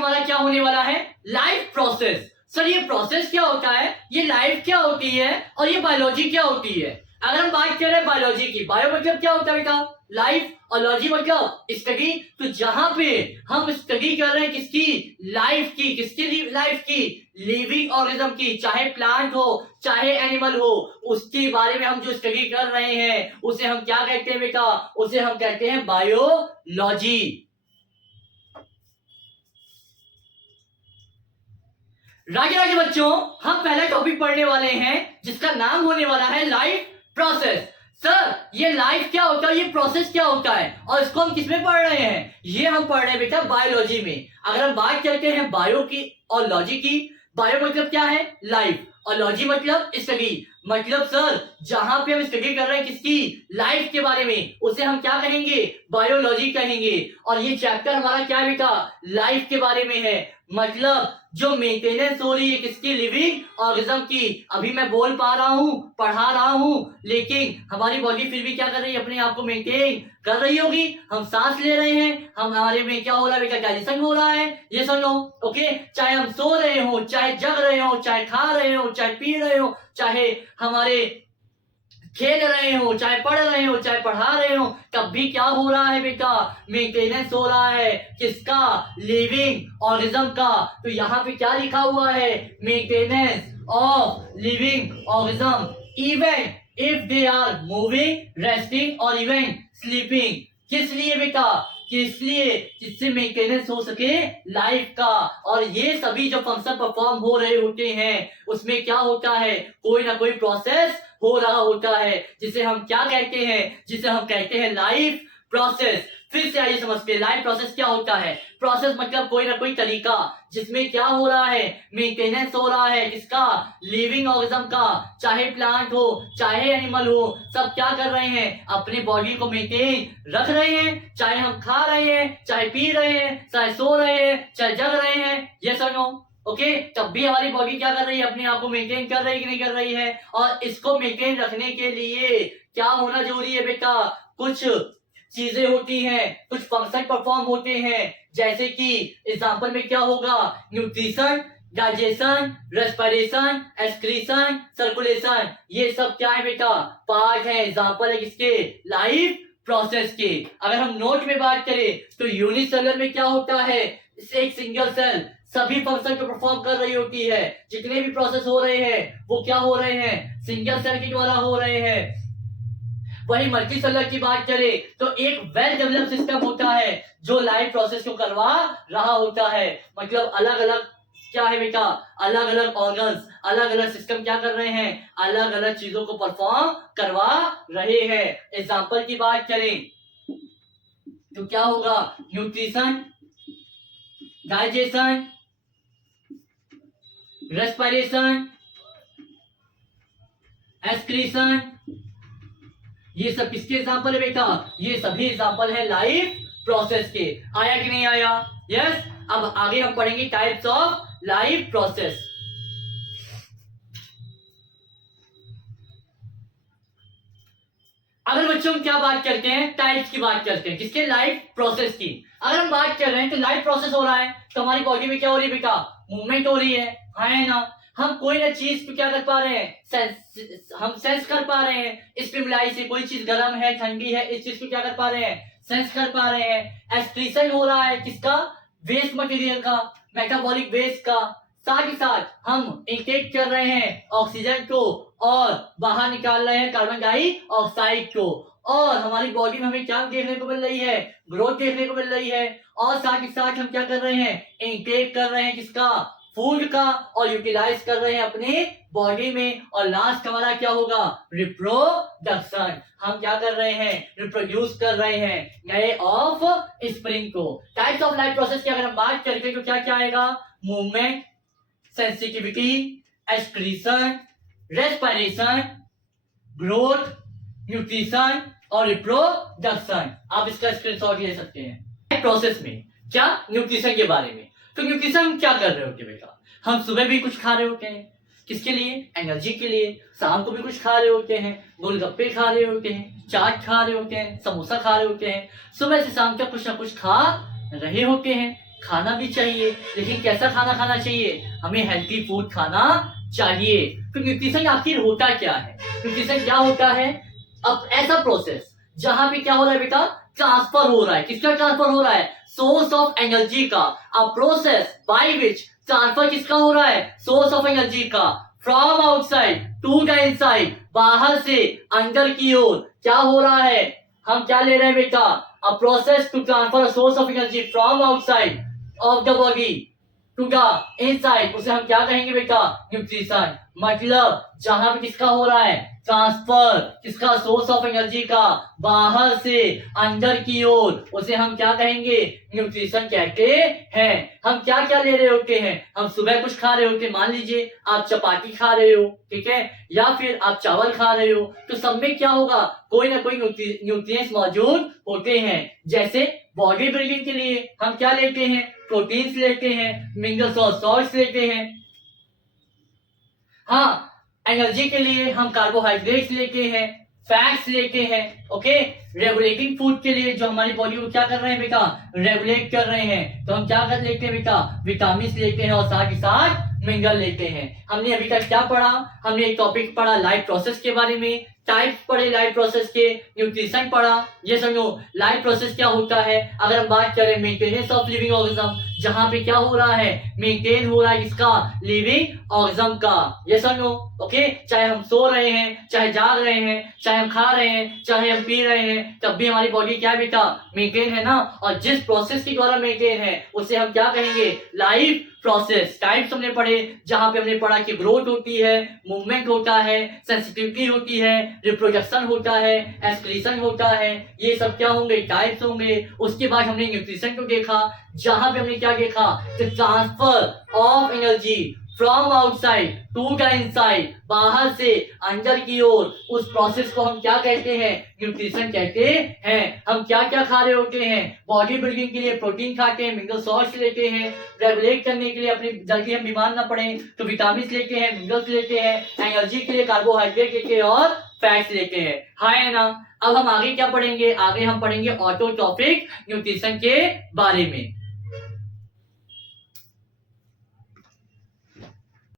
हमारा क्या होने वाला है, लाइफ प्रोसेस। सर ये प्रोसेस क्या होता है, ये लाइफ क्या होती है और ये बायोलॉजी क्या होती है। अगर हम बात कर रहे हैं बायोलॉजी की, बायो मतलब क्या होता है बेटा, लाइफ, और लॉजी मतलब स्टडी। तो जहां पे हम स्टडी कर रहे हैं किसकी, लाइफ की, किसकी लाइफ की, लिविंग ऑर्गेनिज्म की, चाहे प्लांट हो चाहे एनिमल हो, उसके बारे में हम जो स्टडी कर रहे हैं उसे हम क्या कहते हैं बेटा, उसे हम कहते हैं बायोलॉजी। राजे राजे बच्चों, हम पहला टॉपिक पढ़ने वाले हैं जिसका नाम होने वाला है लाइफ प्रोसेस। सर ये लाइफ क्या होता है, ये प्रोसेस क्या होता है, और इसको हम किसमें पढ़ रहे हैं, ये हम पढ़ रहे हैं बेटा बायोलॉजी में। अगर हम बात करते हैं बायो की और लॉजी की, बायो मतलब क्या है, लाइफ, और लॉजी मतलब स्टडी। मतलब सर जहां पे हम स्टडी कर रहे हैं किसकी, लाइफ के बारे में, उसे हम क्या कहेंगे, बायोलॉजी कहेंगे। और ये चैप्टर हमारा क्या बेटा, लाइफ के बारे में है। मतलब जो मेंटेनेंस हो रही है किसकी, लिविंग ऑर्गेनिज्म की। अभी मैं बोल पा रहा हूं, पढ़ा रहा हूं, लेकिन हमारी बॉडी फिर भी क्या कर रही है, अपने आप को मेंटेन कर रही होगी। हम सांस ले रहे हैं, हम हमारे में क्या हो रहा है बेटा, डाइजेशन हो रहा है, ये सुन लो। ओके, चाहे हम सो रहे हो, चाहे जग रहे हो, चाहे खा रहे हो, चाहे पी रहे हो, चाहे हमारे खेल रहे हो, चाहे पढ़ रहे हो, चाहे पढ़ा रहे हो, तब भी क्या हो रहा है बेटा, मेंटेनेंस हो रहा है किसका, लिविंग ऑर्गेनिज्म का। तो यहाँ पे क्या लिखा हुआ है, maintenance of living organism even if they are moving, resting और इवन स्लीपिंग। किस लिए बेटा, किस लिए, जिससे मेंटेनेंस हो सके लाइफ का। और ये सभी जो फंक्शन परफॉर्म हो रहे होते हैं उसमें क्या होता है, कोई ना कोई प्रोसेस हो रहा होता है, जिसे हम क्या कहते हैं, जिसे हम कहते हैं लाइफ प्रोसेस। फिर से आइए समझते हैं लाइफ प्रोसेस क्या होता है। प्रोसेस मतलब कोई ना कोई तरीका जिसमें क्या हो रहा है, मेंटेनेंस हो रहा है किसका, लिविंग ऑर्गेनिज्म का। चाहे प्लांट हो चाहे एनिमल हो, सब क्या कर रहे हैं, अपने बॉडी को मेंटेन रख रहे हैं। चाहे हम खा रहे हैं, चाहे पी रहे हैं, चाहे सो रहे हैं, चाहे जग रहे हैं, ये सुनो। ओके, तब भी हमारी बॉडी क्या कर रही है, अपने आप को मेंटेन कर रही है कि नहीं कर रही है। और इसको मेंटेन रखने के लिए क्या होना जरूरी है बेटा, कुछ चीजें होती हैं, कुछ फंक्शन परफॉर्म होते हैं। जैसे कि एग्जांपल में क्या होगा, nutrition, digestion, respiration, excretion, circulation, ये सब क्या है बेटा, पार्ट है, एग्जांपल है किसके, लाइफ प्रोसेस के। अगर हम नोट में बात करें तो यूनिसेलुलर में क्या होता है, एक सिंगल सेल सभी फंक्शन को परफॉर्म कर रही होती है। जितने भी प्रोसेस हो रहे हैं वो क्या हो रहे हैं, सिंगल सेल के द्वारा हो रहे हैं। वही मल्टी सेलुलर की बात करें तो एक वेल डेवलप सिस्टम होता है जो लाइफ प्रोसेस को करवा रहा होता है। मतलब अलग अलग क्या है बेटा, अलग अलग ऑर्गन्स, अलग अलग सिस्टम क्या कर रहे हैं, अलग अलग चीजों को परफॉर्म करवा रहे हैं। एग्जांपल की बात करें तो क्या होगा, न्यूट्रिशन, डाइजेशन, रेस्पिरेशन, एक्सक्रीशन, ये सब किसके एग्जांपल है बेटा, ये सभी एग्जांपल है लाइफ प्रोसेस के। आया कि नहीं आया, यस। अब आगे हम पढ़ेंगे टाइप्स ऑफ लाइफ प्रोसेस। अगर बच्चों हम क्या बात करते हैं, टाइप्स की बात करते हैं किसके, लाइफ प्रोसेस की। अगर हम बात कर रहे हैं तो लाइफ प्रोसेस हो रहा है तो हमारी बॉडी में क्या हो रही है बेटा, मूवमेंट हो रही है ना। हम कोई ना चीज को क्या कर पा रहे हैं, हम सेंस कर पा रहे हैं स्टिमुलाई से। कोई चीज गर्म है, ठंडी है, इस चीज को क्या कर पा रहे हैं, सेंस कर पा रहे हैं। एक्सक्रीशन हो रहा है किसका, वेस्ट मटेरियल का, मेटाबॉलिक वेस्ट का। साथ ही साथ हम इंटेक कर रहे हैं ऑक्सीजन को और बाहर निकाल रहे हैं कार्बन डाइऑक्साइड को। और हमारी बॉडी में हमें क्या देखने को मिल रही है, ग्रोथ देखने को मिल रही है। और साथ ही साथ हम क्या कर रहे हैं, इंटेक कर रहे हैं किसका, फूड का, और यूटिलाइज कर रहे हैं अपने बॉडी में। और लास्ट हमारा क्या होगा, रिप्रोडक्शन। हम क्या कर रहे हैं, रिप्रोड्यूस कर रहे हैं नए ऑफ स्प्रिंग को। टाइप्स ऑफ लाइफ प्रोसेस की अगर हम बात करते तो क्या क्या आएगा, movement, sensitivity, excretion, respiration, growth, nutrition और रिप्रोडक्शन। आप इसका स्क्रीनशॉट ले सकते हैं। प्रोसेस में क्या, न्यूट्रिशन के बारे में। तो न्यूट्रिशन हम क्या कर रहे होते हैं बेटा, हम सुबह भी कुछ खा रहे होते हैं, किसके लिए, एनर्जी के लिए। शाम को भी कुछ खा रहे होते हैं, गोलगप्पे खा रहे होते हैं, चाट खा रहे होते हैं, समोसा खा रहे होते हैं। सुबह से शाम तक कुछ ना कुछ खा रहे होते हैं। खाना भी चाहिए, लेकिन कैसा खाना खाना चाहिए? हमें हेल्थी फूड खाना चाहिए। तो न्यूट्रिशन आखिर होता क्या है? न्यूट्रिशन क्या होता है? अब ऐसा प्रोसेस जहां पे क्या हो रहा है बेटा? ट्रांसफर हो रहा है। किसका ट्रांसफर हो रहा है? सोर्स ऑफ एनर्जी का। A process by which transfer किसका हो रहा है? सोर्स ऑफ एनर्जी का। From outside to the inside, बाहर से अंदर की ओर क्या हो रहा है? हम क्या ले रहे हैं बेटा? A process to transfer a source of energy from outside of the body to the inside, उसे हम क्या कहेंगे बेटा? न्यूट्रिशन। मतलब जहां पे किसका हो रहा है? ट्रांसफर किसका? सोर्स ऑफ एनर्जी का, बाहर से अंदर की ओर, उसे हम क्या कहेंगे? न्यूट्रिशन कहते हैं। हम क्या क्या ले रहे होते हैं? हम सुबह कुछ खा रहे होते हैं, मान लीजिए आप चपाती खा रहे हो, ठीक है, या फिर आप चावल खा रहे हो, तो सब में क्या होगा? कोई ना कोई न्यूट्रिएंट्स मौजूद होते हैं। जैसे बॉडी बिल्डिंग के लिए हम क्या लेते हैं? प्रोटीन्स लेते हैं, मिनरल्स और सॉल्ट्स लेते हैं। हाँ, एनर्जी के लिए हम कार्बोहाइड्रेट्स लेते हैं, फैट्स लेते हैं। ओके, रेगुलेटिंग फूड के लिए जो हमारी बॉडी को क्या कर रहे हैं बेटा? रेगुलेट कर रहे हैं, तो हम क्या कर लेते हैं बेटा? विटामिन लेते हैं और साथ ही साथ मिनरल लेते हैं। हमने अभी तक क्या पढ़ा? हमने एक टॉपिक पढ़ा लाइफ प्रोसेस के बारे में, टाइप्स पढ़े लाइफ प्रोसेस के, न्यूट्रिशन पढ़ा। ये समझो लाइफ प्रोसेस क्या होता है। अगर हम बात करें मेंटेनेंस ऑफ लिविंग ऑर्गेनिज्म, जहां पे क्या हो रहा है? मेंटेन हो रहा है इसका लिविंग ऑर्गेनिज्म का। ये समझो, ओके, चाहे हम सो रहे हैं, चाहे जाग रहे हैं, चाहे हम खा रहे हैं, चाहे हम पी रहे हैं, तब भी हमारी बॉडी क्या बेटा? मेंटेन है ना। और जिस प्रोसेस के द्वारा मेंटेन है उसे हम क्या कहेंगे? Life process. टाइप्स हमने पढ़े, जहां पे हमने पढ़ा कि ग्रोथ होती है, मूवमेंट होता है, सेंसिटिविटी होती है, रिप्रोडक्शन होता है, एक्सक्रीशन होता है। ये सब क्या होंगे? टाइप्स होंगे। उसके बाद हमने न्यूट्रिशन को देखा, जहां पे हमने क्या देखा? Transfer of energy from outside to the inside, बाहर से अंदर की ओर, उस प्रोसेस को हम क्या कहते हैं? न्यूट्रिशन कहते हैं। हम क्या क्या खा रहे होते हैं? बॉडी बिल्डिंग के लिए प्रोटीन खाते हैं, मिनरल सॉल्ट्स लेते हैं, रेगुलेट करने के लिए अपनी जल्दी हम बीमार ना पड़े तो विटामिन लेते हैं, मिनरल्स लेते हैं, एनर्जी के लिए कार्बोहाइड्रेट लेते हैं और फैट्स लेते हैं। हाँ है ना। अब हम आगे क्या पढ़ेंगे? आगे हम पढ़ेंगे ऑटोट्रॉफिक न्यूट्रिशन के बारे में।